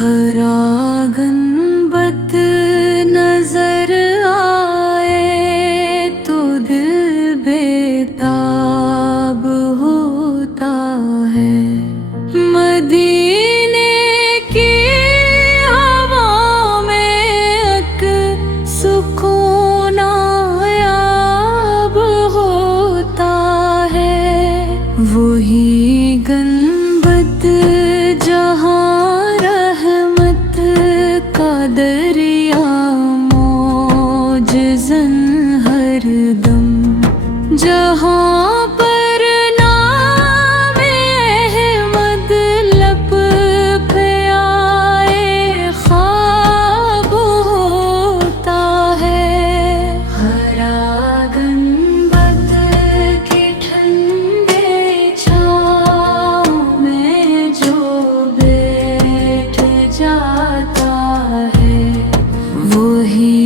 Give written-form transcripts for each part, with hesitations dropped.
हरा गनबत नजर आए तो दिल बेताब होता है। मदीने की हवा में एक सुकून नायाब होता है। वही गनबत जहाँ दरिया मौजज़न हरदम, जहाँ पर नाम अहमद लब पे आए ख्वाब होता है। हरा गनबत की ठंडे छाँव में जो बैठ जाता वही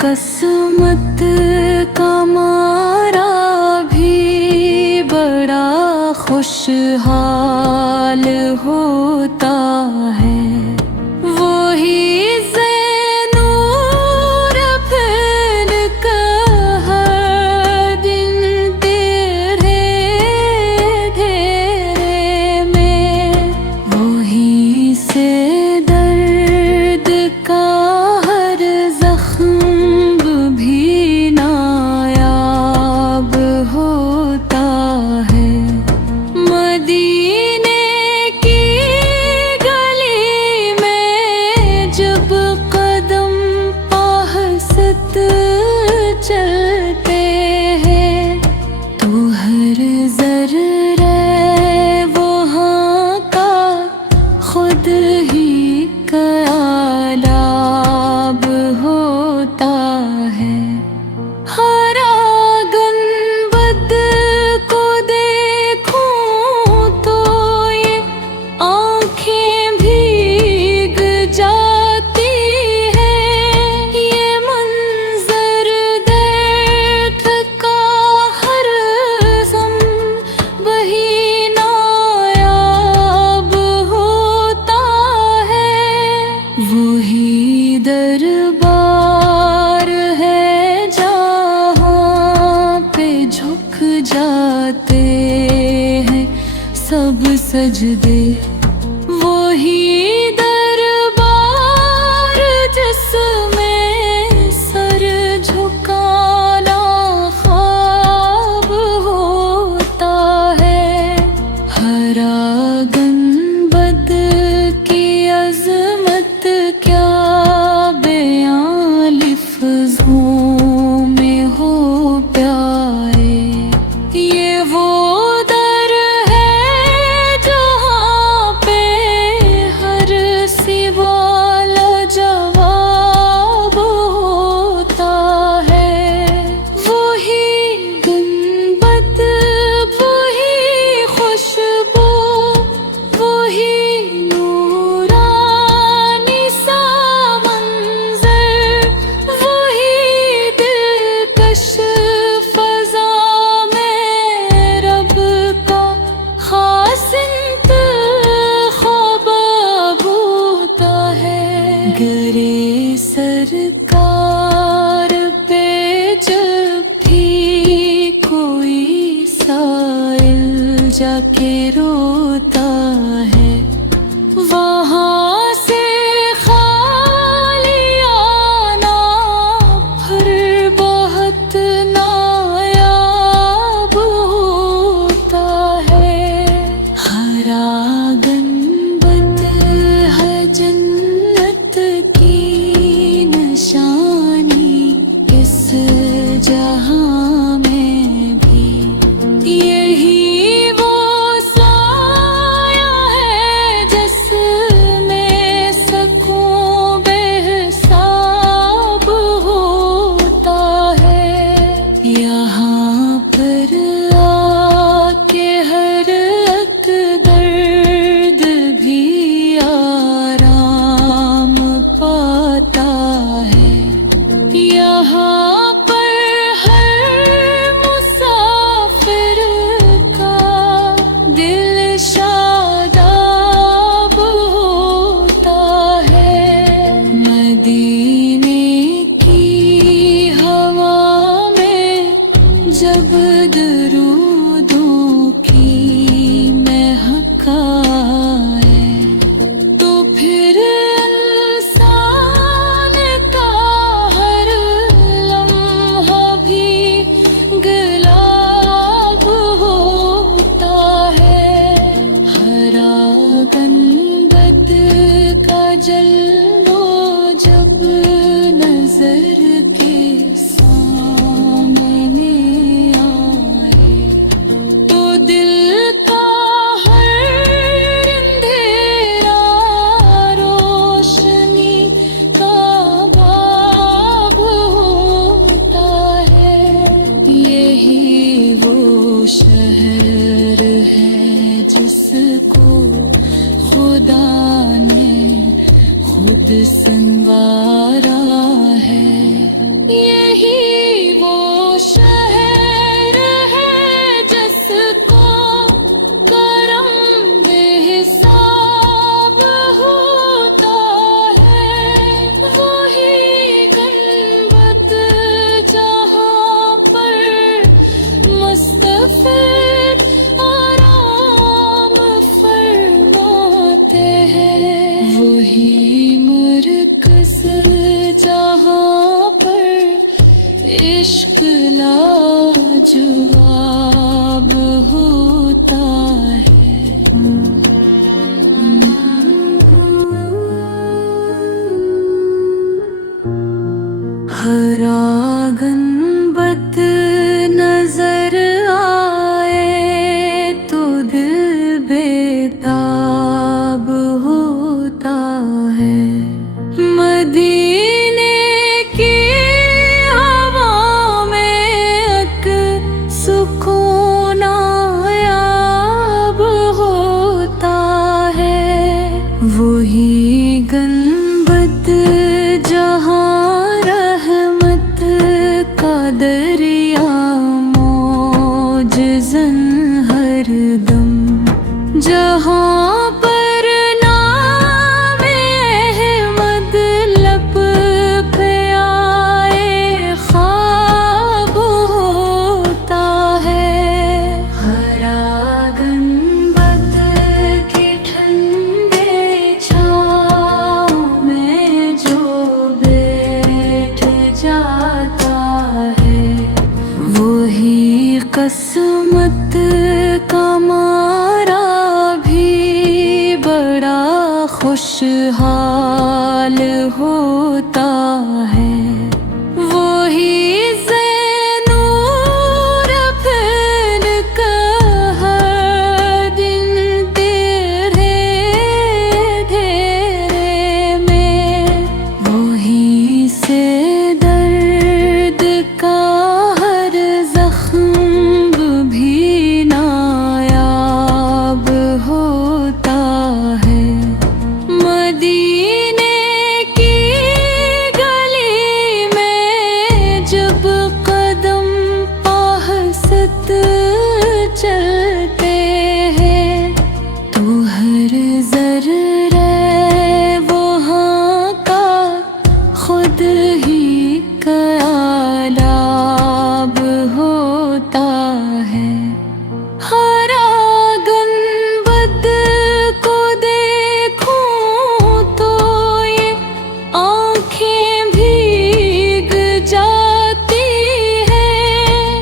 किस्मत का मारा भी बड़ा खुशहाल होता है। वही ज़ैनूर फैल कर हर दिन तेरे घेरे में, वही से दर्द का चलते हैं तो हर ज़र्रे वहाँ का खुद ही कयालाब होता है। हरा गनबद को देखूं तो ये आँखें भीग जाती हैं। ये मंजर देख का हर सम वही नायाब होता है। वही दरबार है जहाँ पे झुक जाते हैं सब सजदे। वही दरबार जिसमें सर झुकाना ख्वाब होता है। हरा गनबद की अज़मत क्या बयां लिफ्ज़ों में हो प्यारे। ये वो दर है जहाँ पे हर सवाल जवाब होता है। वही गनबत, वही खुशबू, वही नूरानी सा मंज़र, वही दिलकश फ़ज़ा में रब का ख़ास इंतख़ाब होता है। गरे सरकार पे जब भी कोई साइल जाके रोता है, वहाँ से खाली आना फिर बहुत नायाब होता है। हरा गनबद है जन्नत की जलो जब नजर के सामने आए, तो दिल का हर अंधेरा रोशनी का बाब होता है। यही वो शहर है जिसको खुदा ने खुद संवारा है। यही वो शहर है जिसको करम बेहिसाब होता है। वही गनबत जहाँ पर मुस्तफ़िर आराम फरमाते हैं, वही मरकज़ जहाँ पर इश्क लाजवाब होता है। हर आंगन नजर आए तो दिल बेताब होता है। मदीने की हवा में एक सुकून नायाब होता है। वही गनबत जहाँ रहमत का दरिया मौजज़न हरदम, जहाँ पर नाम अहमद लब पे आए ख्वाब होता है। हरा गनबत की ठंडे छाँव में जो बैठ जाता है, वही किस्मत का मारा भी बड़ा खुशहाल होता है। वही ज़ैनूर फैल कर हर दिन तेरे घेरे में, वही से दर्द का हर जख्म भी नायाब होता है। मदीने की गली में जब कदम आहस्त चलते हैं, तो हर ज़र्रे वहाँ का खुद ही कयालाब होता है। हरा गनबद को देखूं तो ये आँखें भीग जाती हैं।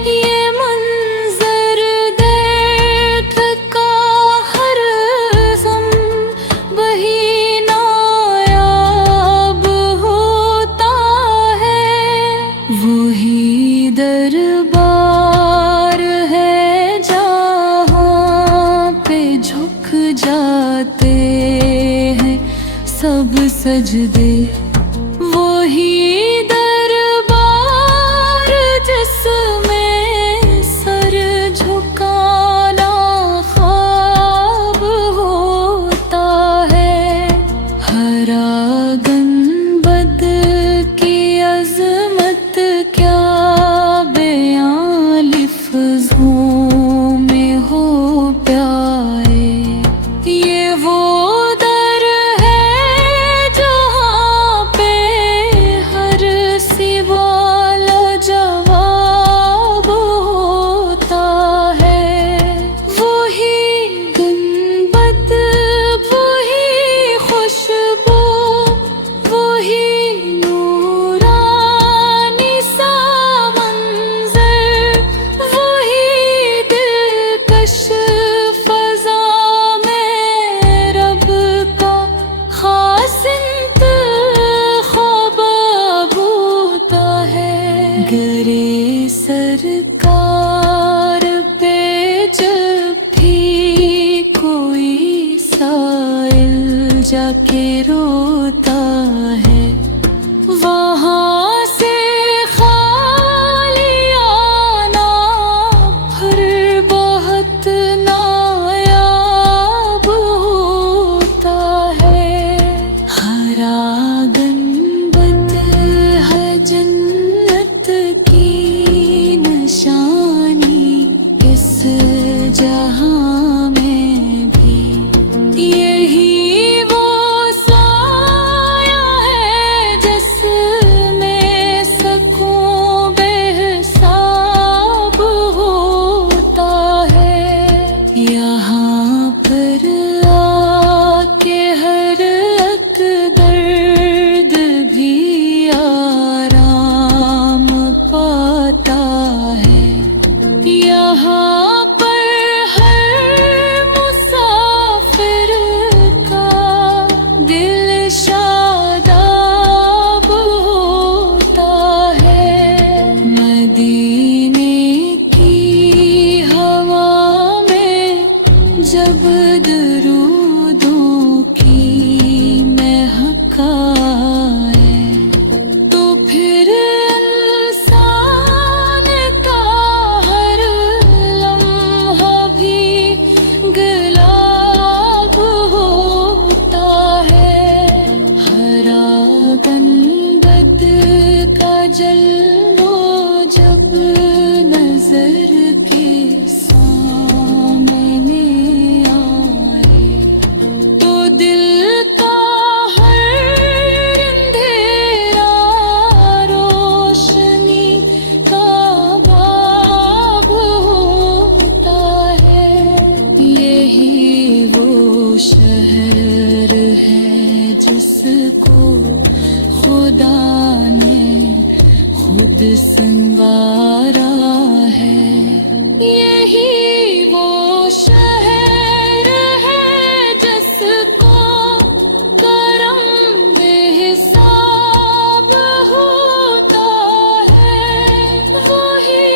ये मंजर दर्द का हर सम वही नायाब होता है। वही दरबार है जहाँ पे झुक जाते हैं सब सजदे। वही दरबार जिसमें सर झुकाना ख्वाब होता है। हरा गनबद की अजमत क्या बयां लिफ्ज़ों में हो प्यारे। ये वो दर है जहाँ पे हर जाके रोता है। वहाँ से खाली आना फिर बहुत नायाब होता है। हरा गुंबद है जन्नत की निशानी इस जहां में भी। यही वो साया है जिसमें सकूं बेहिसाब होता है। यहाँ पर आके हर एक दर्द भी आराम पाता है। यहाँ पर हर मुसाफिर का दिल शादाब होता है। मदीने की हवा में जब दरूदों की महक आए तो फिर इंसान का हर लम्हा भी गुलाब होता है। हरा गुंबद का जल्लो जब नजर के सामने आए तो दिल का हर अंधेरा रोशनी का बाब होता है। यही वो शहर है जिसको खुदा ने खुद संवारा है। यही वो शहर है जिसको करम बेहिसाब होता है। वही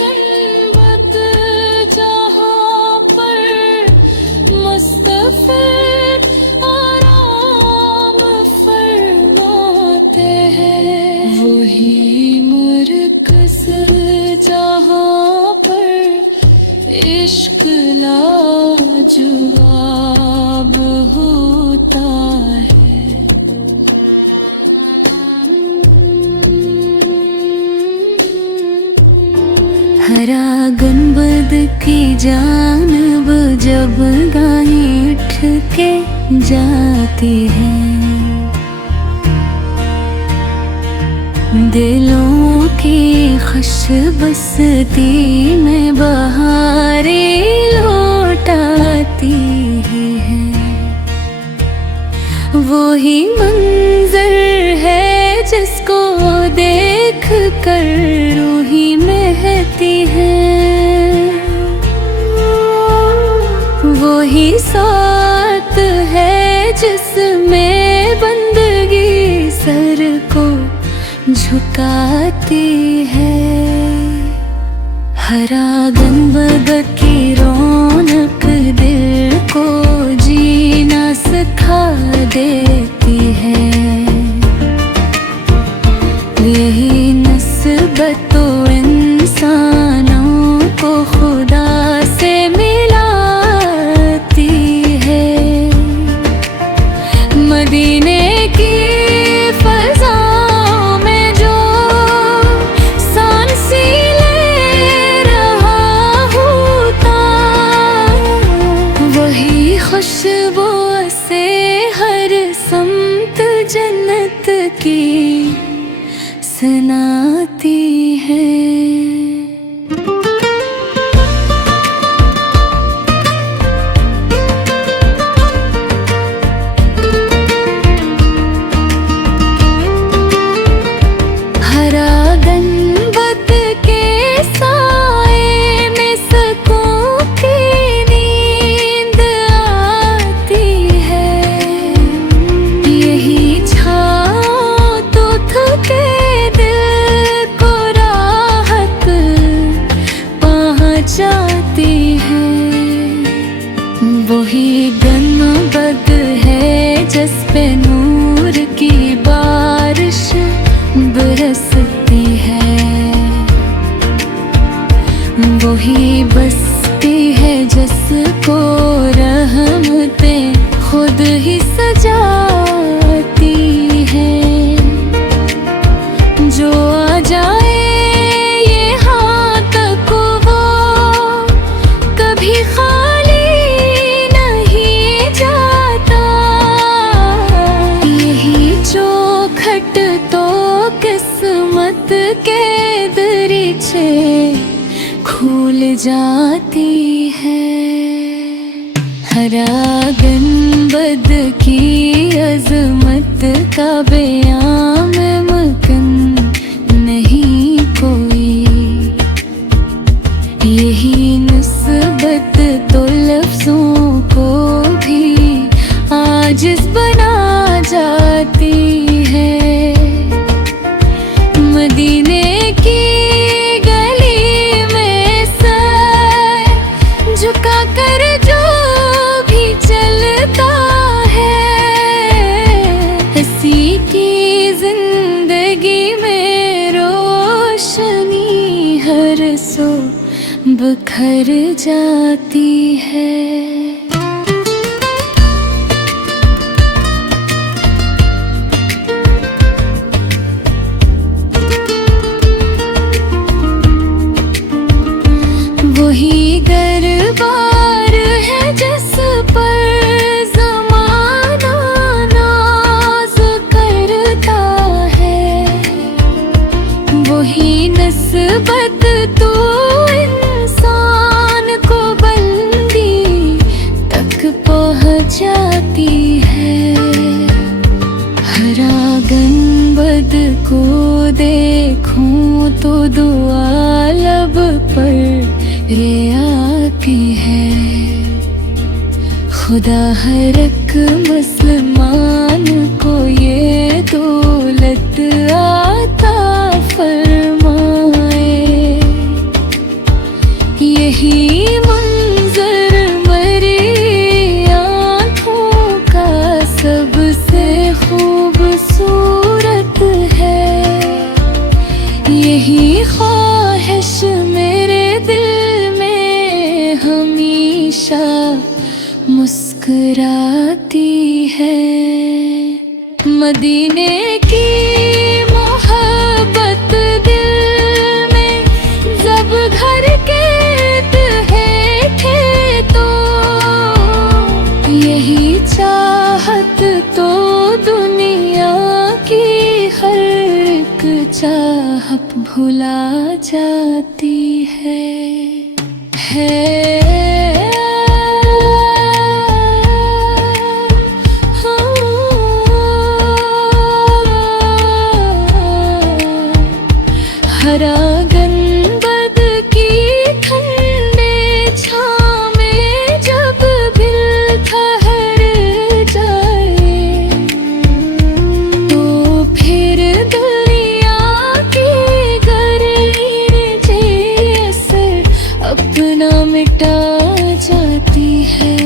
गुंबद जहाँ पर मुस्तफिर आराम फरमाते हैं। वही मरकज़ जहाँ पर इश्क लाजवाब होता है। हरा गुंबद की जानब जब गायें उठ के जाती हैं दिलों की खुश बसती में बहारें लौटाती हैं। वही मंजर है जिसको देख कर रूही महती है। वही साथ है जिसमें बंदगी सर को झुकाती है। हरा गुंबद की रौनक दिल को जीना सिखा देती है। यही नस्बत तो इंसानों को खुदा से मिलाती है। मदीने की खुशबू से हर समत जन्नत की सुनाती है। हरा गुंबद के साए में सकूं की नींद आती है। यही छाँव तो थके दिल को पे नूर की बारिश बरसती है। वही बसती है जिसको रहमतें खुद ही सजाती है। जो आ जाए यहाँ तक वो कभी खाली नहीं जाता। यही चौखट तो किस्मत के दरीचे खुल जाती है। हरा गुंबद की अजमत का बयां में मुमकिन नहीं कोई। यही निस्बत तो लफ्जों को भी आजिज़ बना जाती है। मदीने की गली में सर झुका कर जो भी चलता है, इसी की जिंदगी में रोशनी हर सो बिखर जाती है। वही दरबार है जिस पर ज़माना नाज करता है। वही निस्बत तो इंसान को बंदी तक पहुँचाती है। हरा गुंबद को देखूं तो दुआ लब पर आती है। खुदा हर एक मुसलमान को ये दौलत आता फरमाए। यही मंजर मेरी आँखों का सबसे खूबसूरत है। यही ख्वाहिश मेरे दिल हमेशा मुस्कुराती है। मदीने की मोहब्बत दिल में जब घर के थे तो यही चाहत तो दुनिया की हर एक चाहत भुला जाती है। हरा गुंबद की ठंडे छाँव में जब दिल ठहर जाए तो फिर दुनिया की गर्मी जैसे अपना मिटा जाती है।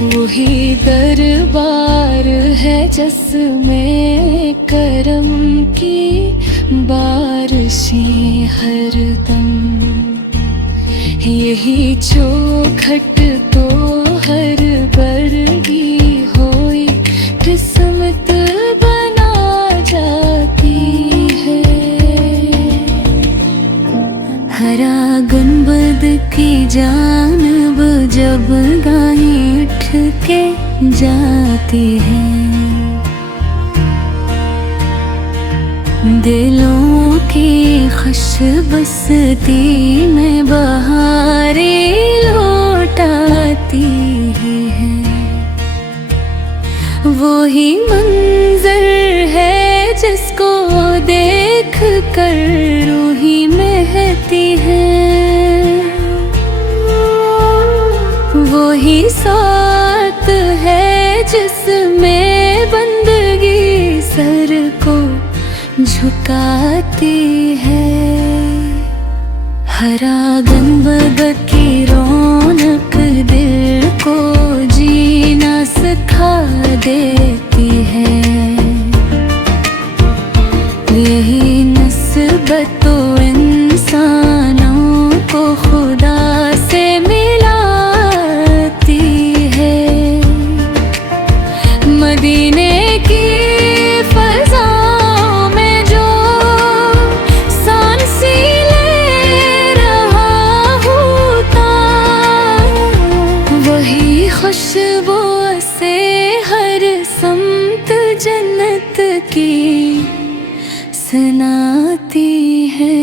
वही दरबार है जिसमें करम की बारिशें हरदम। यही चौखट तो हर बरगी होई किस्मत बना जाती है। हरा गुंबद की जानिब जब गाहें उठ के जाती है। दिलों की खुश बसती में बहारें लौटाती है। वही मंजर है जिसको देख कर रूही महती है। वही साथ है जिसमें बंदगी सर को झुकाती है। हरा गुंबद की रौनक दिल को जीना सिखा दे। मदीने की फज़ाओं में जो सांसी ले रहा होता, वही खुशबू से हर समत जन्नत की सुनाती है।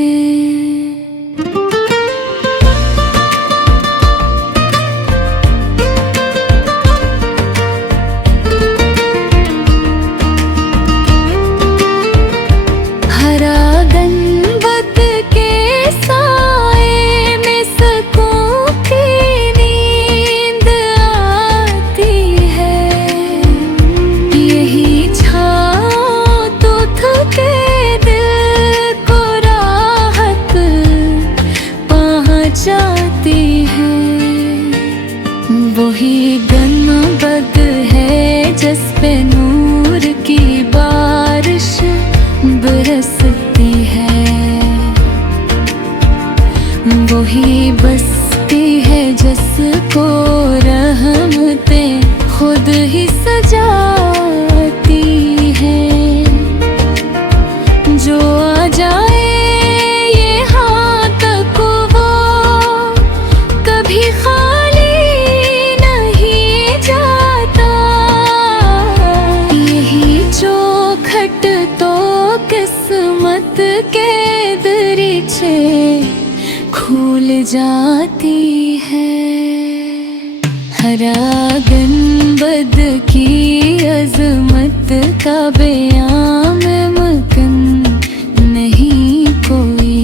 वही गनबद है जिस पे नूर की बारिश बरसती है, वही बसती है जिसको रहमतें खुद ही सजाती है। जो आ जाए किस्मत के दरीचे खुल जाती है। हरा गनबद की अजमत का बयां में मुमकिन नहीं कोई,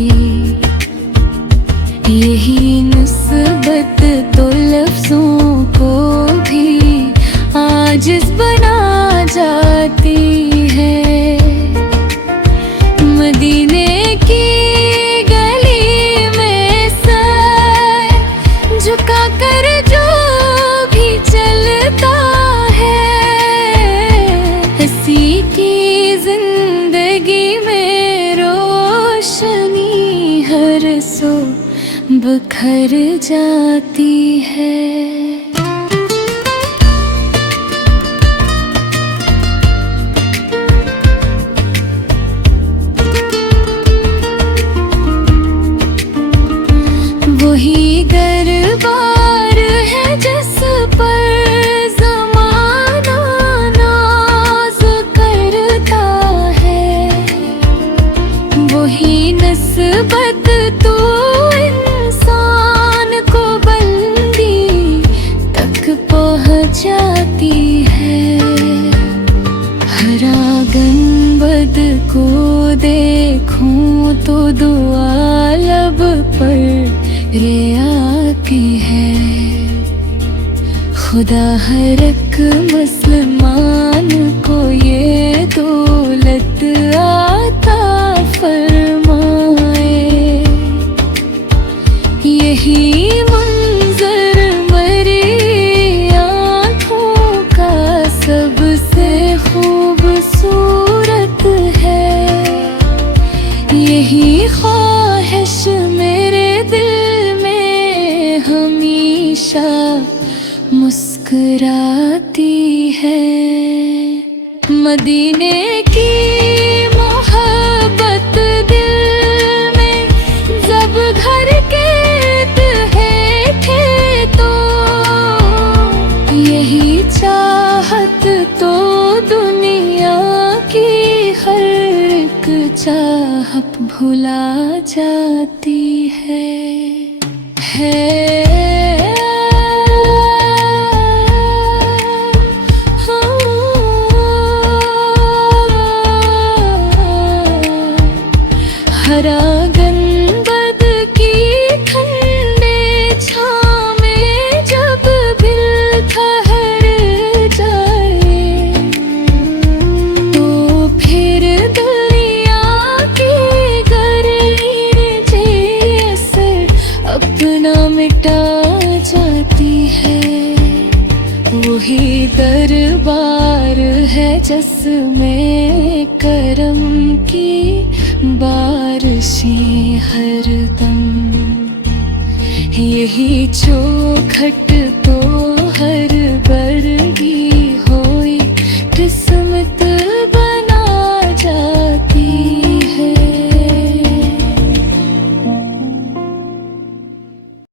यही निस्बत तो लफ्जों को भी आजिज़ बना जाती है। मदीने की गली में सर झुका कर जो भी चलता है, इसी की जिंदगी में रोशनी हर सो बिखर जाती है। वही दरबार है जिस पर ज़माना नाज करता है, वही निस्बत तो इंसान को बंदी तक पहुँचाती है। हरा गनबद को देखूं तो दुआ लब पर रिया की है। खुदा हर एक मुसलमान को ये दौलत आता फरमाए, यही मंजर मरी आँखों का सबसे खूबसूरत है। यही ख्वाहिश मेरे दिल हमेशा मुस्कुराती है। मदीने की मोहब्बत दिल में जब घर कैद है थे, तो यही चाहत तो दुनिया की हर एक चाहत भुला जाती है। हरा गनबद की ठंडे छाँव में जब दिल ठहर जाए, तो फिर दुनिया की गर्मी जैसे अपना मिटा जाती है। वही दरबार है जिसमें करम की बारिशें हरदम, यही चौखट तो हर बरगी होई किस्मत